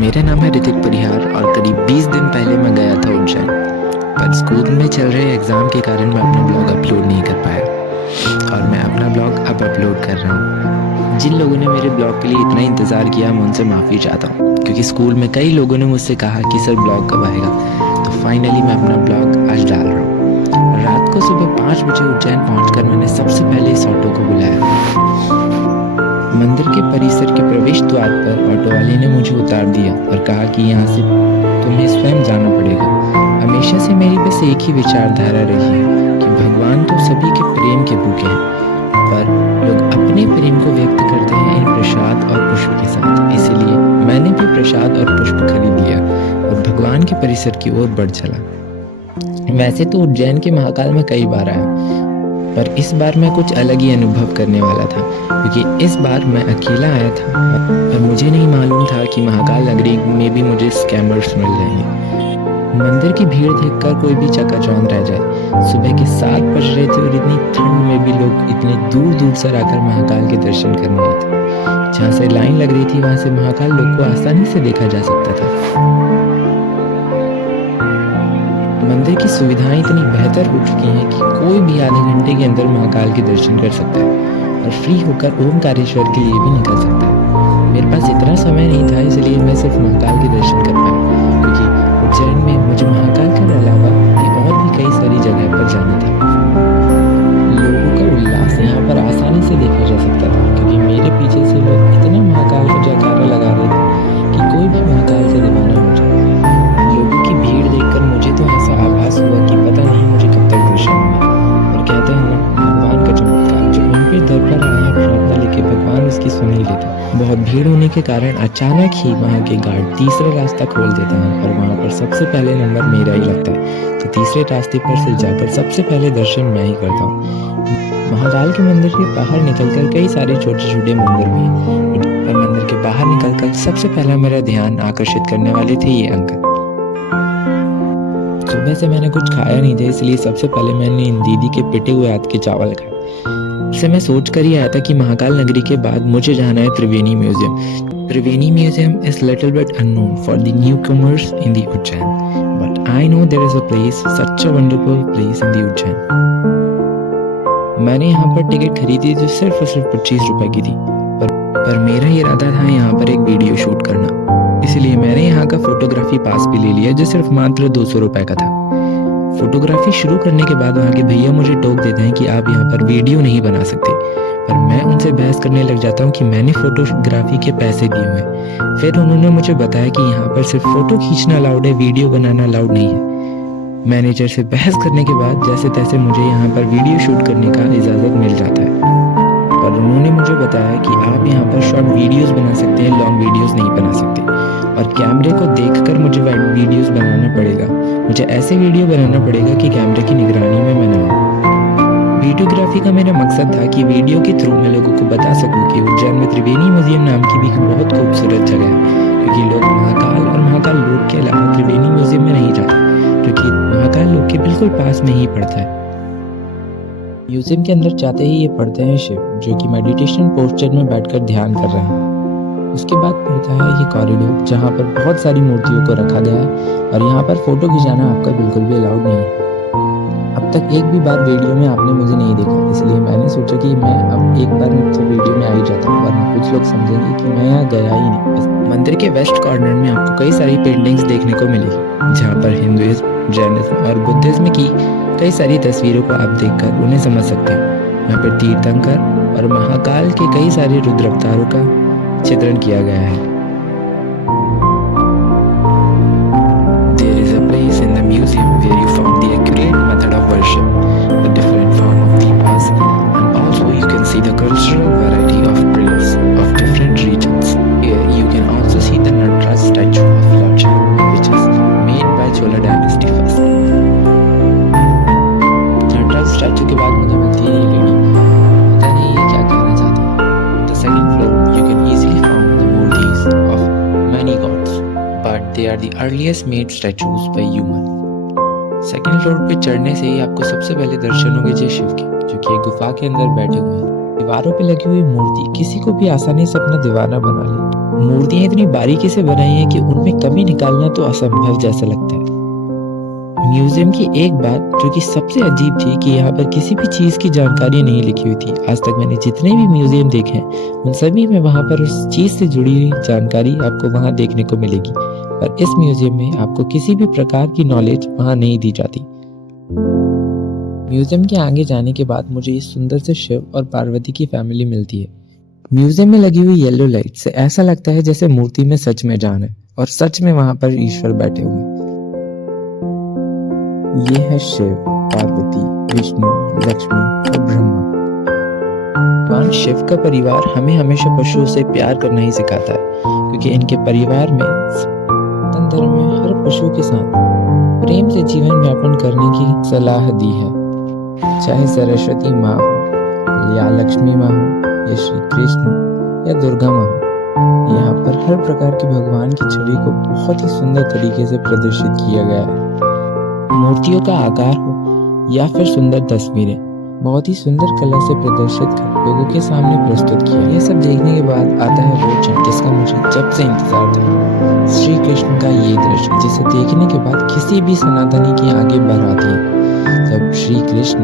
मेरा नाम है ऋतिक परिहार और करीब 20 दिन पहले मैं गया था उज्जैन, पर स्कूल में चल रहे एग्ज़ाम के कारण मैं अपना ब्लॉग अपलोड नहीं कर पाया और मैं अपना ब्लॉग अब अपलोड कर रहा हूँ। जिन लोगों ने मेरे ब्लॉग के लिए इतना इंतज़ार किया, मैं उनसे माफ़ी चाहता हूँ, क्योंकि स्कूल में कई लोगों ने मुझसे कहा कि सर ब्लॉग कब आएगा, तो फाइनली मैं अपना ब्लॉग आज डाल रहा हूँ। रात को सुबह 5 बजे उज्जैन पहुँचकर मैंने सबसे पहले इस ऑटो को बुलाया। मंदिर के परिसर के प्रवेश द्वार पर ऑटो वाले ने मुझे उतार दिया और कहा कि यहाँ से तुम्हें स्वयं जाना पड़ेगा। हमेशा से मेरी बस एक ही विचारधारा रही है कि भगवान तो सभी के प्रेम के भूखे हैं, पर लोग अपने प्रेम को व्यक्त करते हैं इन प्रसाद और पुष्प के साथ। इसलिए मैंने भी प्रसाद और पुष्प खरीद लिया और भगवान के परिसर की ओर बढ़ चला। वैसे तो उज्जैन के महाकाल में कई बार आया, पर इस बार मैं कुछ अलग ही अनुभव करने वाला था, क्योंकि इस बार मैं अकेला आया था और मुझे नहीं मालूम था कि महाकाल नगरी में भी मुझे स्कैमर्स मिल रहे हैं। मंदिर की भीड़ देखकर कोई भी चकाचौंध रह जाए। सुबह के 7 बज रहे थे और इतनी ठंड में भी लोग इतने दूर दूर से आकर महाकाल के दर्शन करने आए थे। जहाँ से लाइन लग रही थी वहाँ से महाकाल लोग को आसानी से देखा जा सकता था। मंदिर की सुविधाएं इतनी बेहतर हो चुकी हैं कि कोई भी आधे घंटे के अंदर महाकाल के दर्शन कर सकता है और फ्री होकर ओमकारेश्वर के लिए भी निकल सकता है। मेरे पास इतना समय नहीं था, इसलिए मैं सिर्फ महाकाल के दर्शन कर पाया, क्योंकि उज्जैन में मुझे महाकाल के अलावा और भी कई सारी जगह पर जाना था। लोगों का उल्लास यहाँ पर आसानी से देखा जा सकता था, क्योंकि मेरे पीछे से लोग इतना महाकाल को जयकारा लगा रहे थे कि कोई भी महाकाल का दीवाना हो जाए। लोगों की भीड़ देखकर मुझे तो ऐसा आभास हुआ कि पता नहीं मुझे कब तक दर्शन होंगे। और कहते हैं ना, भगवान का चमत्कार, जो उन पे दर पर आया प्रार्थना लेके भगवान उसकी सुन ही लेता। बहुत भीड़ होने के कारण अचानक ही वहाँ के गार्ड तीसरा रास्ता खोल देते हैं और वहाँ पर सबसे पहले नंबर मेरा ही लगता है, तो तीसरे रास्ते पर से जाकर सबसे पहले दर्शन मैं ही करता हूँ। महाकाल के मंदिर के बाहर निकलकर कई सारे छोटे छोटे मंदिर भी हैं, पर मंदिर के बाहर निकलकर सबसे पहला मेरा ध्यान आकर्षित करने वाले थे ये अंकल। सुबह से मैंने कुछ खाया नहीं था, इसलिए सबसे पहले मैंने इन दीदी के पिटे हुए हाथ के चावल खाए। इससे मैं सोच कर ही आया था कि महाकाल नगरी के बाद मुझे जाना है Triveni museum. Triveni museum is little bit unknown for the newcomers in the Ujjain, but I know there is a place, such a wonderful place in the Ujjain. मैंने यहाँ पर टिकट खरीदी जो सिर्फ और सिर्फ 25 रुपए की थी, पर मेरा इरादा था यहाँ पर एक वीडियो शूट करना, इसलिए मैंने यहाँ का फोटोग्राफी पास भी ले लिया जो सिर्फ मात्र 200 रुपए का था। फोटोग्राफी शुरू करने के बाद वहाँ के भैया मुझे टोक देते हैं कि आप यहाँ पर वीडियो नहीं बना सकते, पर मैं उनसे बहस करने लग जाता हूँ कि मैंने फोटोग्राफी के पैसे दिए हुए हैं। फिर उन्होंने मुझे बताया कि यहाँ पर सिर्फ फोटो खींचना अलाउड है, वीडियो बनाना अलाउड नहीं है। मैनेजर से बहस करने के बाद जैसे तैसे मुझे यहाँ पर वीडियो शूट करने का इजाज़त मिल जाता है और उन्होंने मुझे बताया कि आप यहाँ पर शॉर्ट वीडियोस बना सकते हैं, लॉन्ग वीडियोस नहीं बना सकते, और कैमरे को देखकर मुझे वीडियोस बनाना पड़ेगा। मुझे ऐसे वीडियो बनाना पड़ेगा कि कैमरे की निगरानी में मैं ना आऊँ। वीडियोग्राफी का मेरा मकसद था कि वीडियो के थ्रू मैं लोगों को बता सकूं कि उज्जैन में त्रिवेणी म्यूजियम नाम की भी बहुत खूबसूरत जगह है, क्योंकि लोग महाकाल और महाकाल लोक के अलावा त्रिवेणी म्यूजियम में नहीं जाते, क्योंकि महाकाल लोक के बिल्कुल पास में ही पड़ता है। म्यूजियम के अंदर जाते ही ये पड़ते हैं शिव, जो कि मेडिटेशन पोस्चर में बैठकर ध्यान कर रहे हैं। उसके बाद पड़ता है ये कॉरिडोर, जहाँ पर बहुत सारी मूर्तियों को रखा गया है और यहाँ पर फोटो खिंचाना आपका बिल्कुल भी अलाउड नहीं है। अब तक एक भी बार वीडियो में आपने मुझे नहीं देखा, इसलिए मैंने सोचा कि मैं अब एक बार तो वीडियो में आ ही जाता हूँ, वरना कुछ लोग समझेंगे कि मैं यहाँ गया ही नहीं। मंदिर के वेस्ट कॉर्नर में आपको कई सारी पेंटिंग्स देखने को मिलेगी, जहाँ पर हिंदुइज्म, जैनिज्म और बुद्धिज्म की कई सारी तस्वीरों को आप देखकर उन्हें समझ सकते हैं। यहाँ पर तीर्थंकर और महाकाल के कई सारे रुद्र अवतारों का चित्रण किया गया है। There is a place in the museum where you found the accurate method of worship, the different form of deepas, and also you can see the cultural variety of prayers of different regions. Here you can also see the Nataraj statue of Lord Shiva, which is made by Chola dynasty first. Nataraj statue के बाद मुझे मिलती है ये lady, पता नहीं ये क्या कहना चाहती है। The second floor you can easily find the murtis of many gods, but they are the earliest made statues by human. Second floor पे चढ़ने से ही आपको सबसे पहले दर्शन होंगे जय शिव के, जो कि एक गुफा के अंदर बैठे हुए हैं। दीवारों पे लगी हुई मूर्ति किसी को भी आसानी से अपना दीवाना बना ले। मूर्तियां इतनी बारीकी से बनाई हैं कि उनमें कमी निकालना तो असंभव जैसा लगता है। म्यूजियम की एक बात जो कि सबसे अजीब थी कि यहाँ पर किसी भी चीज़ की जानकारी नहीं लिखी हुई थी। आज तक मैंने जितने भी म्यूजियम देखे हैं उन सभी में वहाँ पर उस चीज़ से जुड़ी हुई जानकारी आपको वहाँ देखने को मिलेगी, पर इस म्यूजियम में आपको किसी भी प्रकार की नॉलेज वहाँ नहीं दी जाती। म्यूजियम के आगे जाने के बाद मुझे इस सुंदर से शिव और पार्वती की फैमिली मिलती है। म्यूजियम में लगी हुई येलो लाइट से ऐसा लगता है जैसे मूर्ति में सच में जान है और सच में वहाँ पर ईश्वर बैठे हुए हैं। ये है शिव, पार्वती, विष्णु, लक्ष्मी और ब्रह्मा। भगवान शिव का परिवार हमें हमेशा पशुओं से प्यार करना ही सिखाता है, क्योंकि इनके परिवार में सनातन धर्म में हर पशु के साथ प्रेम से जीवन यापन करने की सलाह दी है। चाहे सरस्वती माँ हो या लक्ष्मी माँ हो या श्री कृष्ण या दुर्गा माँ हो, यहाँ पर हर प्रकार के भगवान की छवि को बहुत ही सुंदर तरीके से प्रदर्शित किया गया है। मूर्तियों का आकार हो या फिर सुंदर तस्वीरें बहुत ही सुंदर कला से प्रदर्शित कर लोगों के सामने प्रस्तुत किया। ये सब देखने के बाद आता है वो क्षण जिसका मुझे जब से इंतजार था, श्री कृष्ण का ये दृश्य जिसे देखने के बाद किसी भी सनातनी की आंखें भर आती है। जब श्री कृष्ण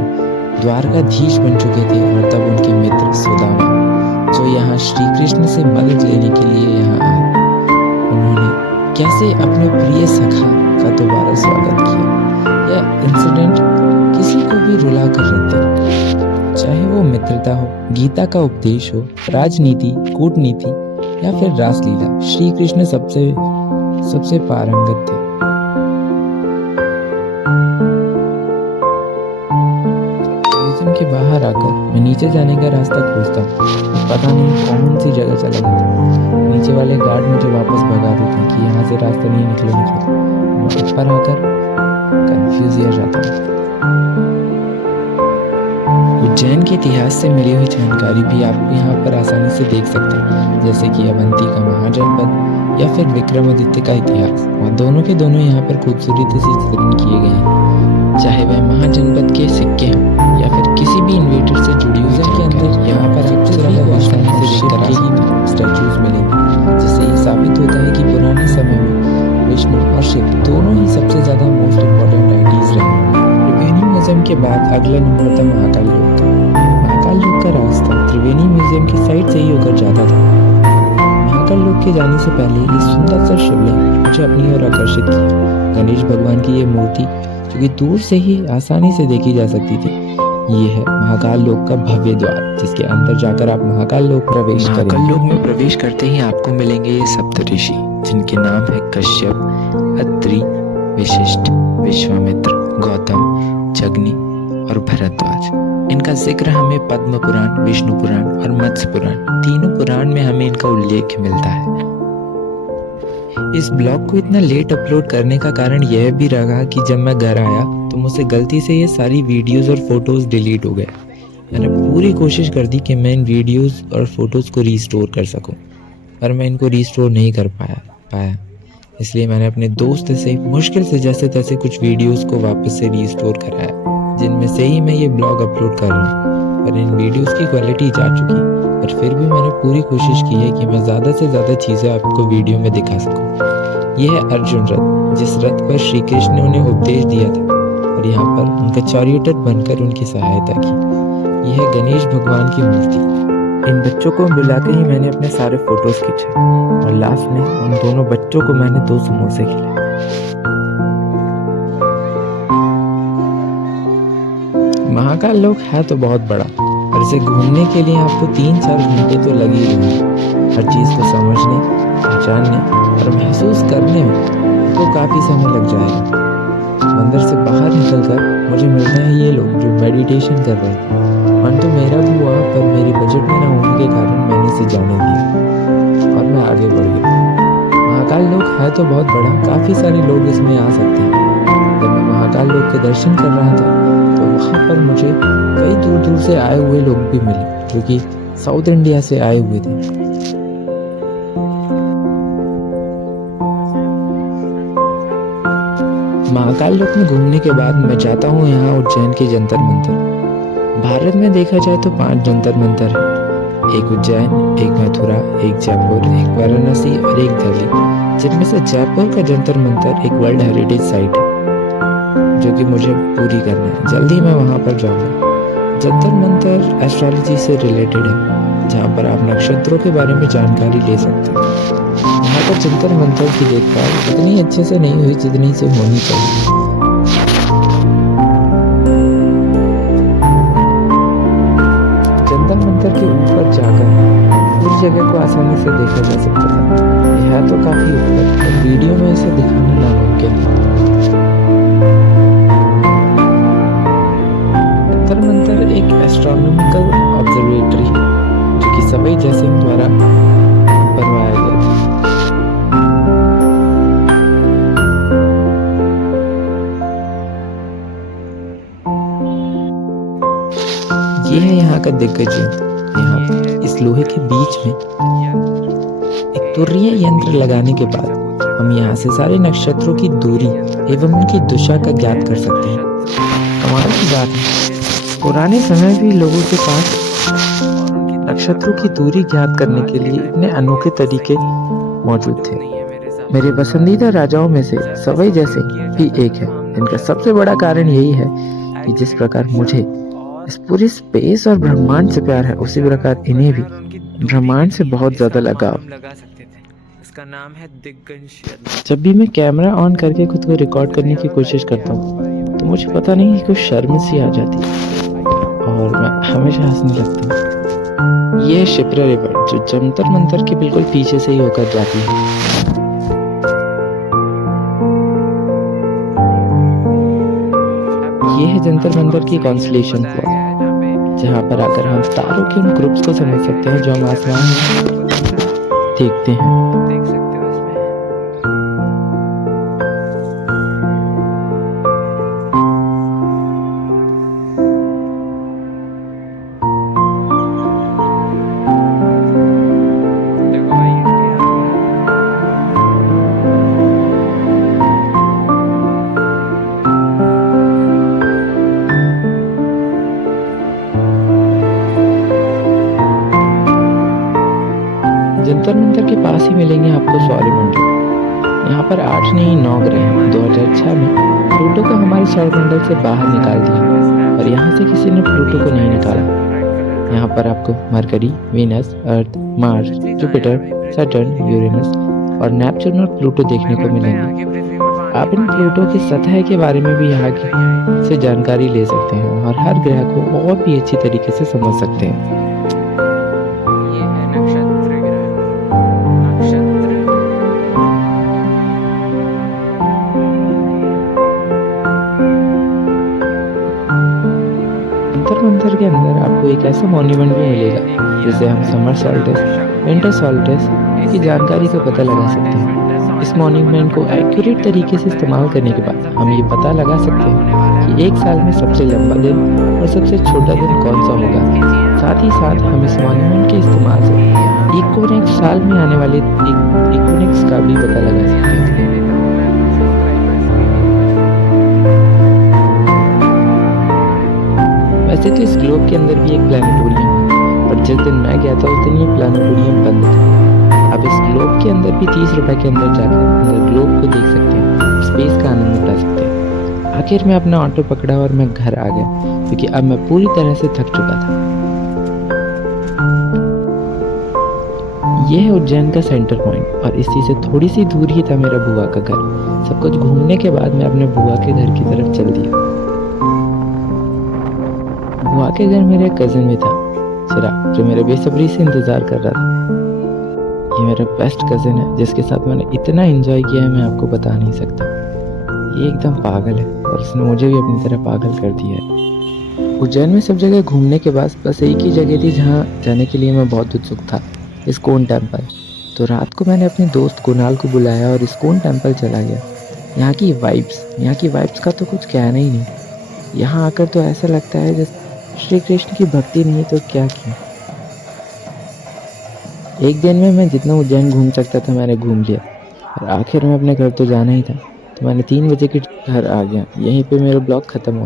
द्वारकाधीश बन चुके थे और तब उनके मित्र सुदामा जो यहाँ श्री कृष्ण से मदद लेने के लिए यहाँ आए, उन्होंने कैसे अपने प्रिय सखा का दोबारा स्वागत किया। यह इंसिडेंट किसी को भी रुला कर रख दे, चाहे वो मित्रता हो, गीता का उपदेश हो, राजनीति, कूटनीति या फिर रासलीला, श्री कृष्ण सबसे पारंगत थे। म्यूजियम के बाहर आकर मैं नीचे जाने का रास्ता खोजता हूँ, पता नहीं कौन सी जगह चला गया। नीचे वाले गार्ड मुझे वापस भगा देते हैं कि यहाँ से रास्ता नहीं निकले। मैं ऊपर आकर कंफ्यूज हो जाता हूँ। उज्जैन के इतिहास से मिली हुई जानकारी भी आप यहाँ पर आसानी से देख सकते हैं, जैसे कि अवंती का महाजनपद या फिर विक्रमादित्य का इतिहास, और दोनों के दोनों यहाँ पर खूबसूरती से चित्रण किए गए हैं। चाहे वह महाजनपद के सिक्के हों या फिर किसी भी इन्वेटर से जुड़ी हुई के अंदर यहाँ पर सबसे ज्यादा आसानी से स्टैचूज मिलेंगे, जिससे ये साबित होता है कि पुराने समय में विष्णु और शिव दोनों ही सबसे ज्यादा मोस्ट इम्पोर्टेंट आइडीज रहे हैं। त्रिवेणी म्यूजियम के बाद अगला नंबर था महाकाल लोक का। महाकाल लोक का रास्ता त्रिवेणी म्यूजियम की साइड से ही होकर जाता था। महाकाल लोक के जाने से पहले ये सुंदर सा शिवलिंग मुझे अपनी ओर आकर्षित किया। गणेश भगवान की ये मूर्ति जो कि दूर से ही आसानी से देखी जा सकती थी, ये है महाकाल लोक का भव्य द्वार, जिसके अंदर जाकर आप महाकाल लोक प्रवेश करेंगे। महाकाल लोक में प्रवेश करते ही आपको मिलेंगे ये सप्तऋषि, जिनके नाम है कश्यप, अत्रि, वशिष्ठ, विश्वामित्र, गौतम, जगनी और भरद्वाज। इनका जिक्र हमें पद्म पुराण, विष्णु पुराण और मत्स्य पुराण, तीनों पुराण में हमें इनका उल्लेख मिलता है। इस ब्लॉग को इतना लेट अपलोड करने का कारण यह भी रहा कि जब मैं घर आया तो मुझसे गलती से ये सारी वीडियोस और फोटोज डिलीट हो गए। मैंने पूरी कोशिश कर दी कि मैं इन वीडियोस और फोटोज को रीस्टोर कर सकूं, पर मैं इनको रीस्टोर नहीं कर पाया। इसलिए मैंने अपने दोस्त से मुश्किल से जैसे तैसे कुछ वीडियोस को वापस से रीस्टोर कराया, जिनमें से ही मैं ये ब्लॉग अपलोड कर रहा हूँ। पर इन वीडियोस की क्वालिटी जा चुकी, पर फिर भी मैंने पूरी कोशिश की है कि मैं ज़्यादा से ज़्यादा चीज़ें आपको वीडियो में दिखा सकूँ। यह है अर्जुन रथ, जिस रथ पर श्री कृष्ण ने उन्हें उपदेश दिया था और यहाँ पर उनका चॉरिएटर बनकर उनकी सहायता की। यह है गणेश भगवान की मूर्ति। इन बच्चों को बुला के ही मैंने अपने सारे फोटोज खींचे और लास्ट में उन दोनों बच्चों को मैंने 2 समोसे खिलाए। महाकाल लोक है तो बहुत बड़ा, और इसे घूमने के लिए आपको 3-4 घंटे तो लग ही रहेंगे। हर चीज़ को समझने, पहचानने और महसूस करने में तो काफ़ी समय लग जाएगा। मंदिर से बाहर निकलकर मुझे मिलते हैं ये लोग जो मेडिटेशन कर रहे थे। मन तो मेरा भी हुआ, पर मेरे बजट में ना होने के कारण मैंने इसे जाने दिया और मैं आगे बढ़ गया। महाकाल लोक है तो बहुत बड़ा, काफ़ी सारे लोग इसमें आ सकते हैं। जब मैं महाकाल लोक के दर्शन कर रहा था तो वहाँ पर मुझे कई दूर दूर से आए हुए लोग भी मिले, जो कि साउथ इंडिया से आए हुए थे। महाकाल लोक में घूमने के बाद मैं जाता हूँ यहाँ उज्जैन के जंतर मंतर। भारत में देखा जाए तो 5 जंतर मंतर है, एक उज्जैन, एक मथुरा, एक जयपुर, एक वाराणसी और एक दिल्ली, जिनमें से जयपुर का जंतर मंतर एक वर्ल्ड हेरिटेज साइट है, जो कि मुझे पूरी करना है। जल्दी मैं वहाँ पर जाऊँगा। जंतर मंतर एस्ट्रोलॉजी से रिलेटेड है, जहाँ पर आप नक्षत्रों के बारे में जानकारी ले सकते हैं। यहाँ पर जंतर मंतर की देखभाल उतनी अच्छे से नहीं हुई जितनी से होनी चाहिए। जंतर मंतर के ऊपर जाकर पूरी जगह को आसानी से देखा जा सकता था। यह तो काफी ऊपर, पर वीडियो में इसे दिखाना नामुमकिन है। जंतर मंतर एक एस्ट्रोनॉमिकल ऑब्जर्वेटरी है, जो कि सवाई जयसिंह द्वारा बनवाया गया था। ये है यहाँ का दिग्गज यंत्र। यहाँ पर इस लोहे के बीच में एक तुर्रीय यंत्र लगाने के बाद हम यहाँ से सारे नक्षत्रों की दूरी एवं उनकी दिशा का ज्ञात कर सकते हैं। कमाल की बात है, पुराने समय भी लोगों के पास नक्षत्रों की दूरी ज्ञात करने के लिए इतने अनोखे तरीके मौजूद थे। मेरे पसंदीदा राजाओं में से सवाई जयसिंह भी एक है। इनका सबसे बड़ा कारण यही है कि जिस प्रकार मुझे इस पूरी स्पेस और ब्रह्मांड से प्यार है, उसी प्रकार इन्हें भी ब्रह्मांड से बहुत ज्यादा लगाव। इसका नाम है दिग्गज। जब भी मैं कैमरा ऑन करके खुद को रिकॉर्ड करने की कोशिश करता हूँ तो मुझे पता नहीं कि कुछ शर्म सी आ जाती है और मैं हमेशा हंसने लगता हूँ। ये शिप्रा रिवर जो जंतर मंतर के बिल्कुल पीछे से ही होकर जाती है। ये है जंतर मंतर की कॉन्स्टलेशन क्लॉक, जहाँ पर आकर हम तारों के उन ग्रुप्स को समझ सकते हैं जो हम आसमान में देखते हैं। देख सकते हो इसमें। देखो भाई जंतर मंतर के पास ही मिलेंगे आपको सौरमंडल। यहाँ पर 8 नहीं 9 ग्रह हैं। 2006 में प्लूटो को हमारे सौरमंडल से बाहर निकाल दिया और यहाँ से किसी ने प्लूटो को नहीं निकाला। यहाँ पर आपको मरकरी, वीनस, अर्थ, मार्स, जुपिटर, सैटर्न, यूरेनस और नेपच्यून और प्लूटो देखने को मिलेंगे। आप इन प्लूटो की सतह के बारे में भी यहाँ की से जानकारी ले सकते हैं और हर ग्रह को और भी अच्छी तरीके से समझ सकते हैं। ये है नक्षत्र ग्रह। नक्षत्र जंतर मंतर के अंदर आपको एक ऐसा मॉन्यूमेंट भी मिलेगा जिसे हम समर सॉल्स्टिस, विंटर सॉल्स्टिस की जानकारी का पता लगा सकते हैं। इस मॉन्यूमेंट को एक्यूरेट तरीके से इस्तेमाल करने के बाद हम ये पता लगा सकते हैं कि एक साल में सबसे लंबा दिन और सबसे छोटा दिन कौन सा होगा। साथ ही साथ हम इस मॉन्यूमेंट के इस्तेमाल से इक्विनॉक्स साल में आने वाले इक्विनॉक्स का भी पता लगा सकते हैं। वैसे तो इस ग्लोब के अंदर भी एक प्लानिटोरियम है, पर जिस दिन मैं गया था उस दिन ये प्लानिटोरियम बंद था। अब इस ग्लोब के अंदर भी 30 रुपए के अंदर जाकर अंदर ग्लोब को देख सकते हैं, स्पेस का आनंद उठा सकते हैं। आखिर में अपना ऑटो पकड़ा और मैं घर आ गया, क्योंकि अब मैं पूरी तरह से थक चुका था। यह है उज्जैन का सेंटर पॉइंट और इसी से थोड़ी सी दूर ही था मेरा बुआ का घर। सब कुछ घूमने के बाद मैं अपने बुआ के घर की तरफ चल दिया। बुआ के घर मेरे कजिन में था चिराग, जो मेरे बेसब्री से इंतजार कर रहा था। ये मेरा बेस्ट कजिन है जिसके साथ मैंने इतना एंजॉय किया है मैं आपको बता नहीं सकता। ये एकदम पागल है और उसने मुझे भी अपनी तरह पागल कर दिया है। उज्जैन में सब जगह घूमने के बाद बस एक ही जगह थी जहाँ जाने के लिए मैं बहुत उत्सुक था, इस्कॉन टेम्पल। तो रात को मैंने अपने दोस्त कुणाल को बुलाया और इस्कॉन टेम्पल चला गया। यहाँ की वाइब्स का तो कुछ कहना ही नहीं। यहाँ आकर तो ऐसा लगता है जैसे श्री कृष्ण की भक्ति नहीं तो क्या की। एक दिन में मैं जितना उज्जैन घूम सकता था मैंने घूम लिया और आखिर में अपने घर तो जाना ही था, तो मैंने 3 बजे के घर आ गया। यहीं पे मेरा ब्लॉग खत्म होता है।